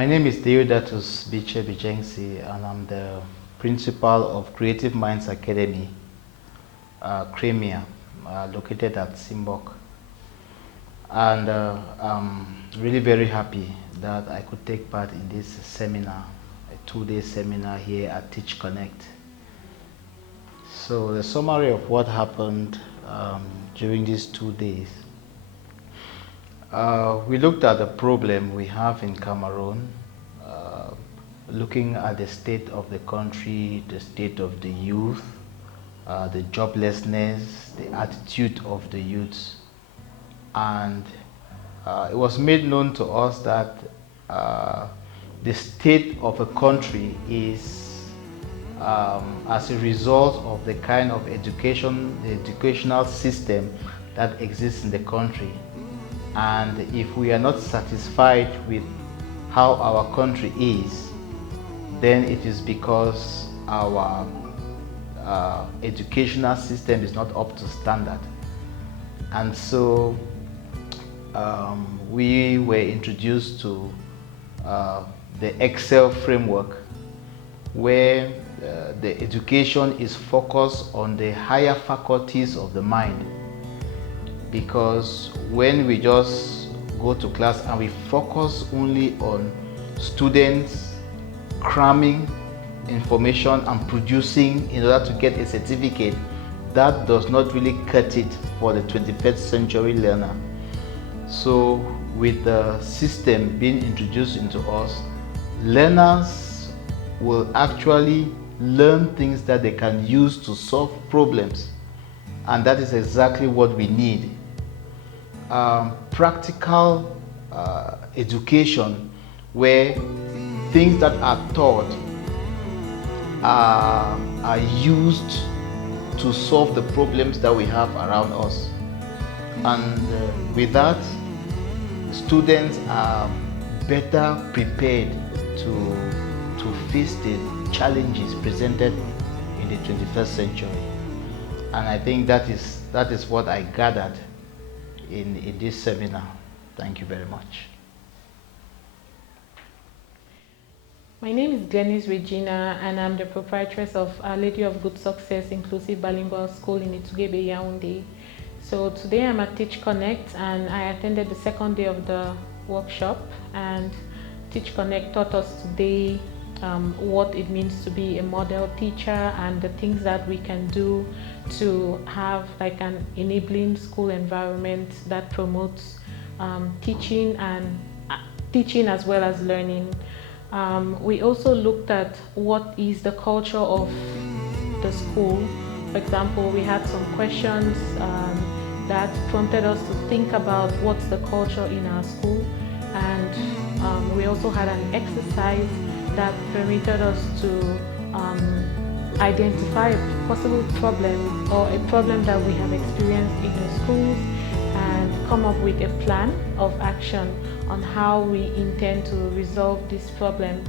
My name is Deodatus Biche Bijengsi, and I'm the principal of Creative Minds Academy, Crimea, located at Simbok. And I'm really very happy that I could take part in this seminar, a 2-day seminar here at Teach Connect. So the summary of what happened during these 2 days. We looked at the problem we have in Cameroon, looking at the state of the country, the state of the youth, the joblessness, the attitude of the youth. And it was made known to us that the state of a country is as a result of the kind of the educational system that exists in the country. And if we are not satisfied with how our country is, then it is because our educational system is not up to standard. And so we were introduced to the Excel framework, where the education is focused on the higher faculties of the mind. Because when we just go to class and we focus only on students cramming information and producing in order to get a certificate, that does not really cut it for the 21st century learner. So with the system being introduced into us, learners will actually learn things that they can use to solve problems. And that is exactly what we need. Practical education, where things that are taught are used to solve the problems that we have around us. And with that, students are better prepared to face the challenges presented in the 21st century. And I think that is what I gathered in this seminar. Thank you very much. My name is Glenys Regina, and I'm the proprietress of Our Lady of Good Success Inclusive Bilingual School in METUGE, Yaoundé. So today I'm at Teach Connect, and I attended the second day of the workshop, and Teach Connect taught us today what it means to be a model teacher and the things that we can do to have like an enabling school environment that promotes teaching as well as learning. We also looked at what is the culture of the school. For example, we had some questions that prompted us to think about what's the culture in our school, and we also had an exercise that permitted us to identify a possible problem or a problem that we have experienced in the schools and come up with a plan of action on how we intend to resolve this problem.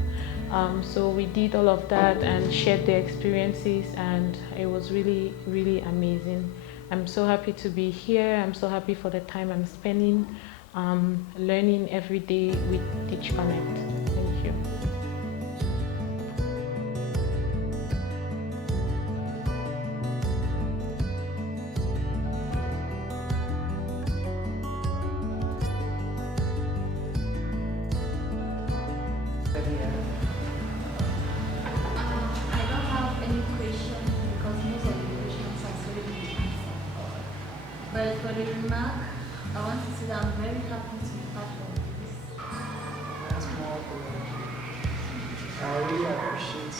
So we did all of that and shared the experiences, and it was really, really amazing. I'm so happy to be here. I'm so happy for the time I'm spending learning every day with Teach Connect. Thank you. I don't have any question because most of the questions are already been answered. But for the remark, I want to say that I'm very happy to be part of this. That's more. I really appreciate